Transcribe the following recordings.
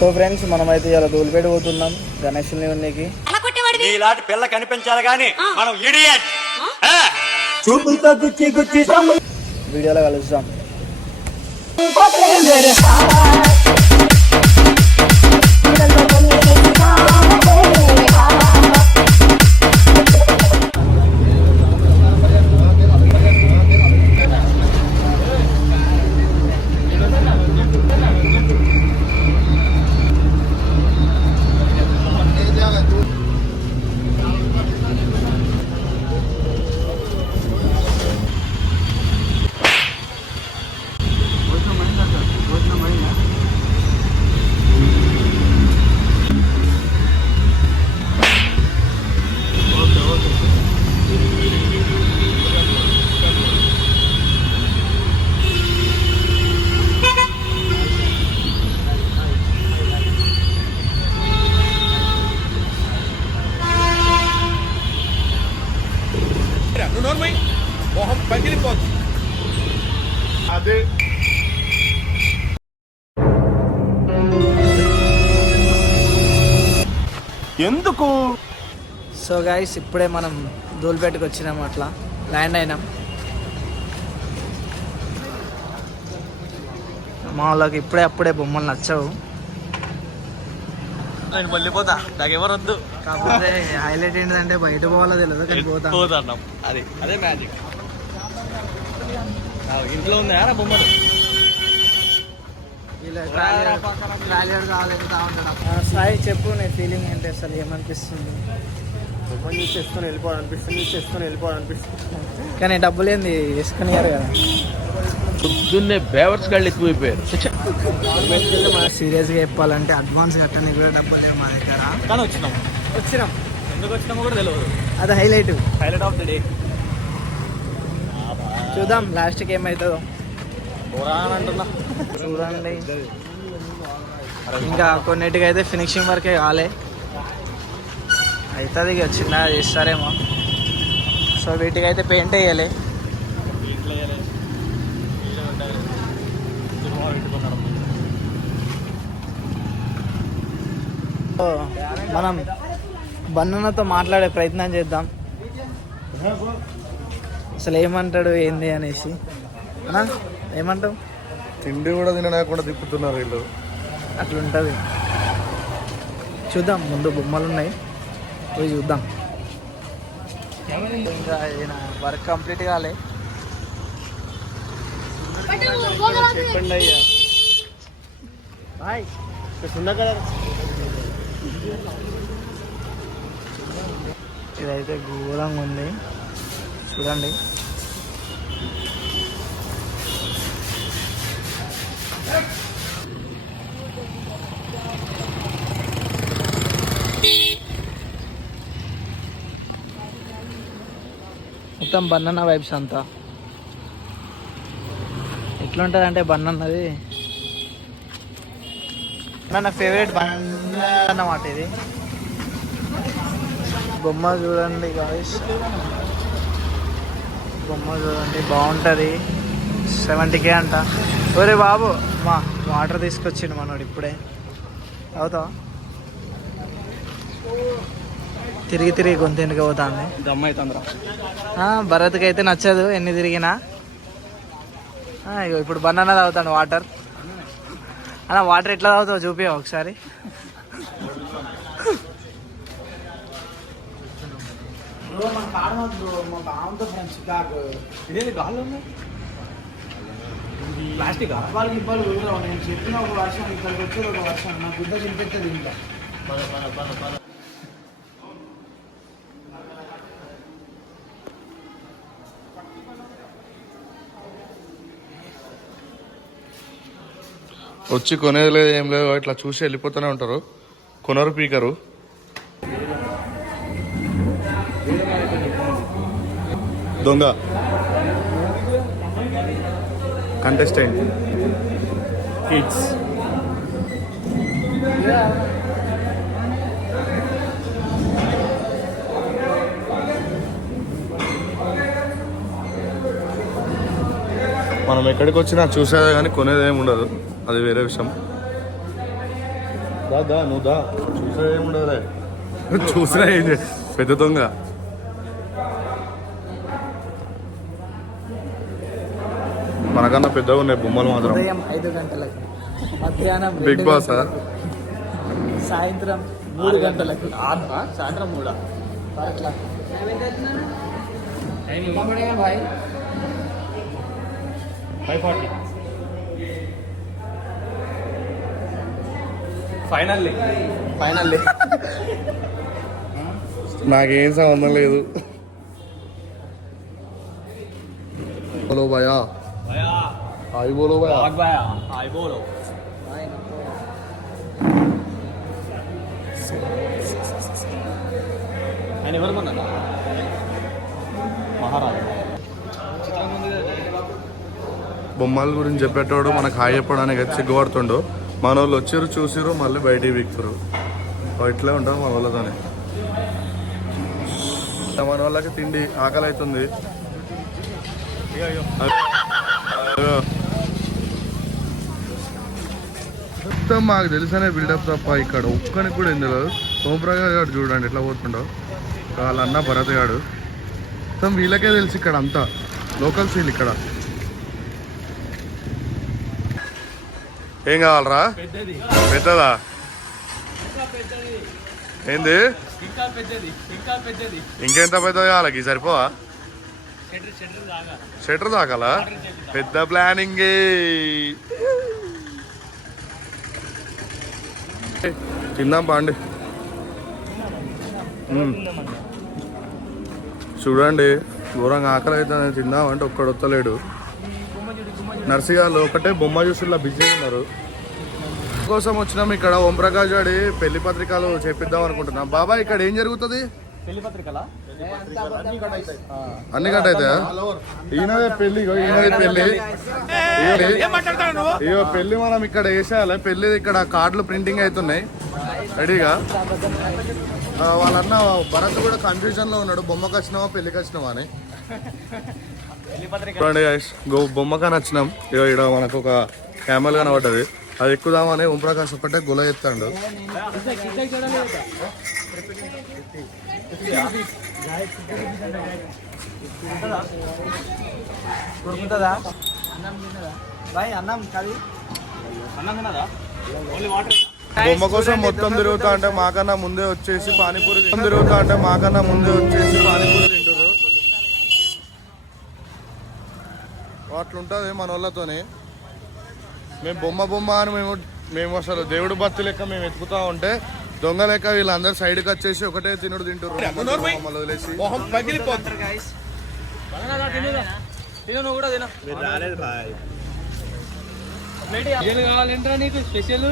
So friends మనమైతే ఇలా దూలిపేట పోతున్నాం గణేషుల్ని ఉన్నకి. ఇలాంటి పిల్ల కనిపించాలి కానీ మనం ఇడియట్. వీడియోలో కలుస్తాం. మొహం పగిలిపోతుంది. అదే ఎందుకు? సో గైస్ ఇప్పుడే మనం దూలిపేటకు వచ్చినాం, అట్లా ల్యాండ్ అయినాం. మా వాళ్ళకి అప్పుడే బొమ్మలు నచ్చవు. నేను మళ్ళీ పోతా, నాకెవరు వద్దు. కాకపోతే హైలైట్ ఏంటంటే బయట పోవాలో తెలియదు కానీ పోతాం. అదే మ్యాజిక్. ఇంట్లో ఉన్నాయా బొమ్మలు? సాయి చెప్పు, నీ ఫీలింగ్ ఏంటి అసలు, ఏమనిపిస్తుంది? బొమ్మను యూజ్ చేసుకొని వెళ్ళిపోవాలనిపిస్తుంది. కానీ డబ్బులు ఏంది వేసుకుని కదా. పొద్దున్నే బేవర్స్ గాళ్ళు ఎక్కువైపోయారు. సీరియస్గా చెప్పాలంటే అడ్వాన్స్ కట్టడానికి కూడా డబ్బులు లేవు మా దగ్గర. కానీ వచ్చినాం. ఎందుకు వచ్చినామో కూడా తెలియదు. అది హైలైట్ ఆఫ్ ది డే. చూద్దాం లాస్ట్కి ఏమవుతుందో. అంటున్నా చూడండి, ఇంకా కొన్నిటికి అయితే ఫినిషింగ్ వరకే కాలే, అవుతుంది ఇక చిన్నగా చేస్తారేమో. సో వీటికైతే పెయింట్ వేయాలి. మనం బన్నతో మాట్లాడే ప్రయత్నం చేద్దాం, అసలు ఏమంటాడు ఏంది అనేసి. అన్నా ఏమంటావు? తిండి కూడా తినకుండా తిప్పుతున్నారు వీళ్ళు. అట్లుంటుంది. చూద్దాం, ముందు బొమ్మలు ఉన్నాయి, పోయి చూద్దాం. ఇంకా వర్క్ కంప్లీట్ కాలే. చెప్పండి అయ్యా. బాయ్. ఇదైతే ఘోరంగా ఉంది చూడండి. మొత్తం బనానా వైబ్స్ అంతా. ఎట్లుంటుంది అంటే బనాన్నది నా ఫేవరెట్ బనానా అన్నమాట ఇది. బొమ్మ చూడండి గాయ్స్, బొమ్మ చూడండి బాగుంటుంది. 70K అంట. ఒరే బాబు, మా వాటర్ తీసుకొచ్చిండు మనోడు ఇప్పుడే. అవుతావా? తిరిగి గొంతెందుకు పోతుంది. దమ్మైతుందిరా. భరత్కి అయితే నచ్చదు ఎన్ని తిరిగినా. ఇగో ఇప్పుడు బనానా తాగుతాడు వాటర్. అలా వాటర్ ఎట్లా తాగుతావు చూపియా ఒకసారి. ప్లాస్టిక్ నేను చెప్పిన ఒక వర్షం ఇక్కడికి వచ్చేది ఒక వర్షం, నా గుడ్డ చినిపెట్టేది ఇంకా. వచ్చి కొనేది లేదు, ఏం లేదు, ఇట్లా చూసి వెళ్ళిపోతూనే ఉంటారు. కొనరు, పీకరు. దొంగ కంటెస్టెంట్ కిడ్స్. మనం ఎక్కడికి వచ్చినా చూసేదే కానీ కొనేది ఏమి ఉండదు, అది వేరే విషయం. దా నువ్వు దా చూసా ఏముండదులే చూసినా ఏం పెద్ద దొంగ మనకన్నా పెద్దగా ఉన్నాయి బొమ్మలు మాత్రం. ఉదయం 5 గంటలకు, మధ్యాహ్నం బిగ్ బాస్ సాయంత్రం 3 గంటలకు. సాయంత్రం 3 అట్లా ఫైనల్లీ నాకేం సంబంధం లేదు. బోలో భయా హాయ్ బోలో భయా హాయ్ బోలో ఆయన ఎవరు కొన్నా మహారాజు బొమ్మల గురించి చెప్పేటోడు మనకు హాయ్ చెప్పడానికి సిగ్గుపడుతుండు. మన వాళ్ళు వచ్చిర్రు చూసిర్రు మళ్ళీ బయటికి విక్కురు. ఇట్లే ఉంటాం మన వాళ్ళతోనే. మన వాళ్ళకి తిండి ఆకలి అవుతుంది. మొత్తం మాకు తెలిసనే బిల్డప్ తప్ప ఇక్కడ ఒక్కనికి కూడా ఏం తెలియదు. సోమప్రకాష్ గారు చూడండి ఎట్లా పోతుండో, వాళ్ళన్న భరత్ గాడు మొత్తం వీళ్ళకే తెలుసు ఇక్కడ అంతా లోకల్ సీల్. ఇక్కడ ఏం కావాలరా? పెద్దదా? ఏంది ఇంకెంత పెద్దది కావాలి? సరిపోవా? షెటర్ దాకాలా? పెద్ద ప్లానింగ్. తిందాం పాండి. చూడండి ఘోరంగా ఆకలి అవుతుంది. తిందామంటే ఒక్కడు వస్తలేడు. నర్సిగాళ్ళు ఒకటే బొమ్మ చూసులా బిజీ ఉన్నారు. కోసం వచ్చినాం. ఇక్కడ ఓంప్రకాష్ గారి పెళ్లి పత్రికలు చేపిద్దాం అనుకుంటున్నాం. బాబాయ్ ఇక్కడ ఏం జరుగుతుంది? పెళ్లి పత్రికలా అన్ని గంట అవుతాయా? ఈయనదే పెళ్లి, ఈయనది పెళ్లి. ఇగో పెళ్లి మనం ఇక్కడ వేసేయాలి. పెళ్లి ఇక్కడ కార్డులు ప్రింటింగ్ అవుతున్నాయి రెడీగా. వాళ్ళన్న భరత్ కూడా కన్ఫ్యూజన్ లో ఉన్నాడు, బొమ్మకు వచ్చినావా పెళ్లికి వచ్చినావా అని. చూడండి బొమ్మకని వచ్చినాం. ఇక ఇక్కడ మనకు ఒక క్యామెల్ కనబడ్డది, అది ఎక్కుదామని ఓంప్రకాష్ ఒకటే గుల ఎత్తాడు. దొరుకుతుందా అన్నం? బొమ్మ కోసం మొత్తం తిరుగుతా అంటే మాకన్నా ముందే వచ్చేసి పానీపూరి తింటారు. అట్లుంటుంది మన వాళ్ళతోని. మేము బొమ్మ అని మేము అసలు దేవుడు భక్తి లెక్క మేము ఎత్తుకుతా ఉంటే దొంగ లెక్క వీళ్ళందరూ సైడ్కి వచ్చేసి ఒకటే తింటారు మమ్మల్ని వదిలేసి. కావాలంటారా నీకు స్పెషల్?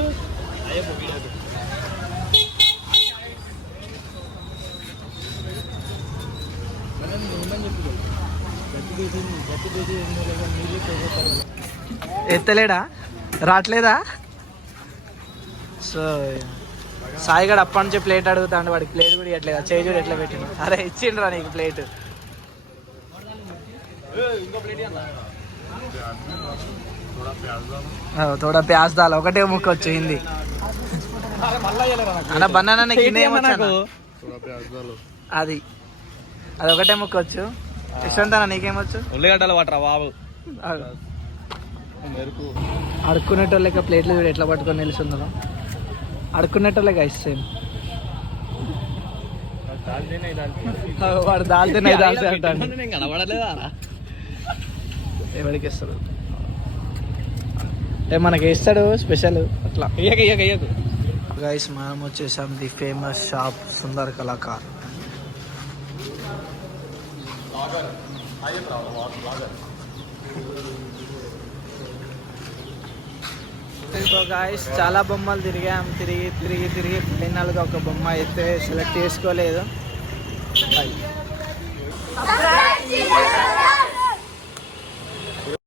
ఎత్తలేడా? రావట్లేదా? సో సాయిగాడు అప్పటి నుంచి ప్లేట్ అడుగుతాడు. వాడికి ప్లేట్ కూడా ఇవ్వట్లేదు. చేయి చూడు ఎట్లా పెట్టిండు. అరే ఇచ్చిండ్రా నీకు ప్లేట్. తోడా ప్యాస్ దాల్ ఒకటే ముక్క వచ్చి హిందీ అన్న బనానా అది అది ఒకటే ముక్క వచ్చు. యశ్వంత్ నీకేమొచ్చు? ఉల్లిగడ్డలు వాటరా బాబు. అడుక్కునేటోళ్ళక ప్లేట్లు చూడు ఎట్లా పట్టుకొని నిలుస్తుందో. అడుక్కునేటోళ్ళక ఇష్టం. వాడు దాల్తేనే అంటాడు. కనబడలేదా? ఎవరికి ఇస్తాడు? మనకి ఇస్తాడు స్పెషల్ అట్లా. గైస్ మనం వచ్చేసాం the famous shop Sundar Kalakar. So guys చాలా బొమ్మలు తిరిగాం. తిరిగి ఫైనల్గా ఒక బొమ్మ అయితే సెలెక్ట్ చేసుకోలేదు.